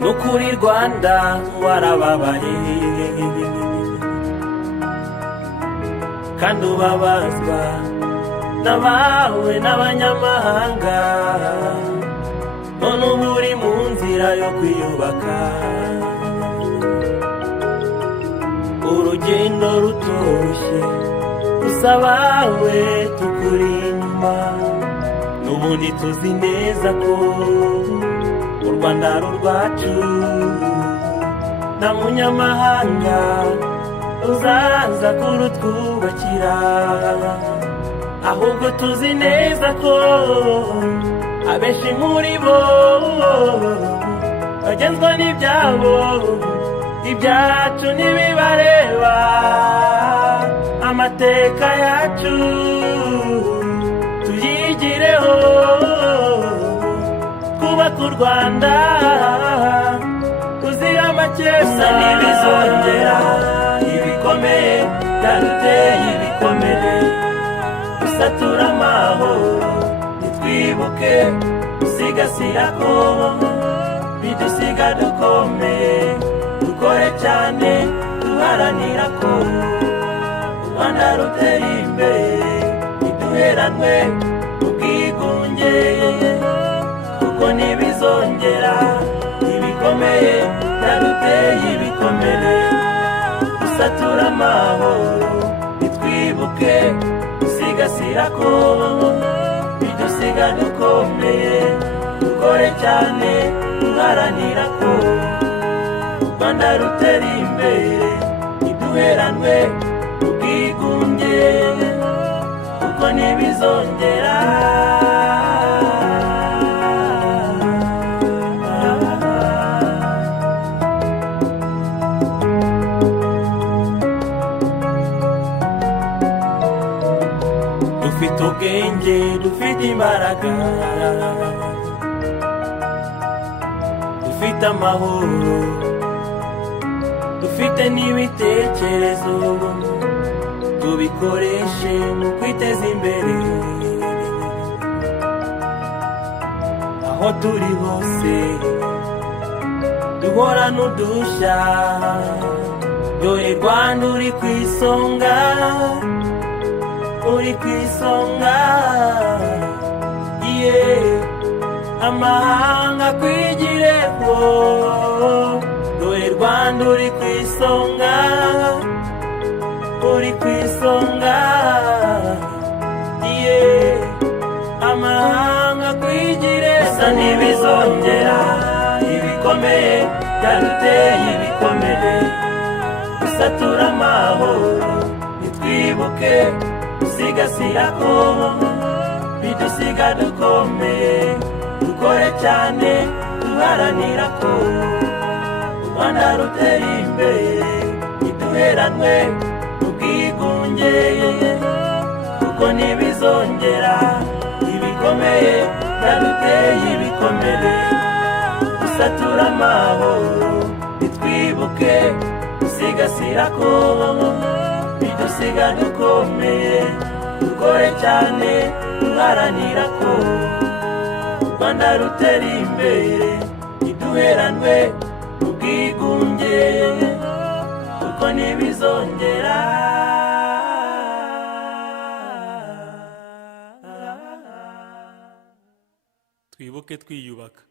nukuri Rwanda warababaye kandi ubabazwa n'abawe n'abanyamahanga, none ubu uri mu nzira yo kwiyubaka. Urugendo rutoroshye gusa abawe tukuri inyuma, n'ubundi tuzi neza ko u Rwanda ari urwacu, nta munyamahanga uzaza kurutwubakira, ahubwo tuzi neza ko abenshi muri bo bagenzwa n'ibyabo, ibyacu ntibibareba. Amateka yacu tuyigireho, twubake u Rwanda ruzira amakemwa. Ntibizongera ibikomeye byaduteye ibikomere, gusatura amahoro nitwibuke gusigasira ko bidusiga dukomeye. Dukore cyane duharanira ko u Rwanda rutera imbere, ntiduheranwe ubwigunge, kuko ntibizongera ibikomeye byaduteye ibikomere. Gusatura amahoro nitwibuke gusigasira ko bidusiga dukomeye. Dukore cyane duharanira ko u Rwanda rutera imbere, ntiduheranwe ubwigunge, kuko ntibizongera. Dufite ubwenge, dufite imbaraga, dufite amahoro, dufite n'ibitekerezo, tubikoreshe mu kwiteza imbere. Aho turi hose duhorana udushya, dore Rwanda uri ku isonga, uri ku isonga. Amahanga kwigireho, dore Rwanda uri ku isonga, uri ku isonga. Amahanga kwigireho. Gusa ntibizongera ibikomeye byaduteye ibikomere, gusatura amahoro nitwibuke gusigasira ko bidusiga dukomeye. Dukore cyane duharanira ko u Rwanda rutera imbere, ntiduheranwe ubwigunge, kuko ntibizongera ibikomeye byaduteye ibikomere. Gusatura amahoro nitwibuke gusigasira ko bidusiga dukomeye. Dukore cyane duharanira ko u Rwanda rutera imbere, ntiduheranwe ubwigunge, kuko ntibizongera. Twibuke twiyubaka.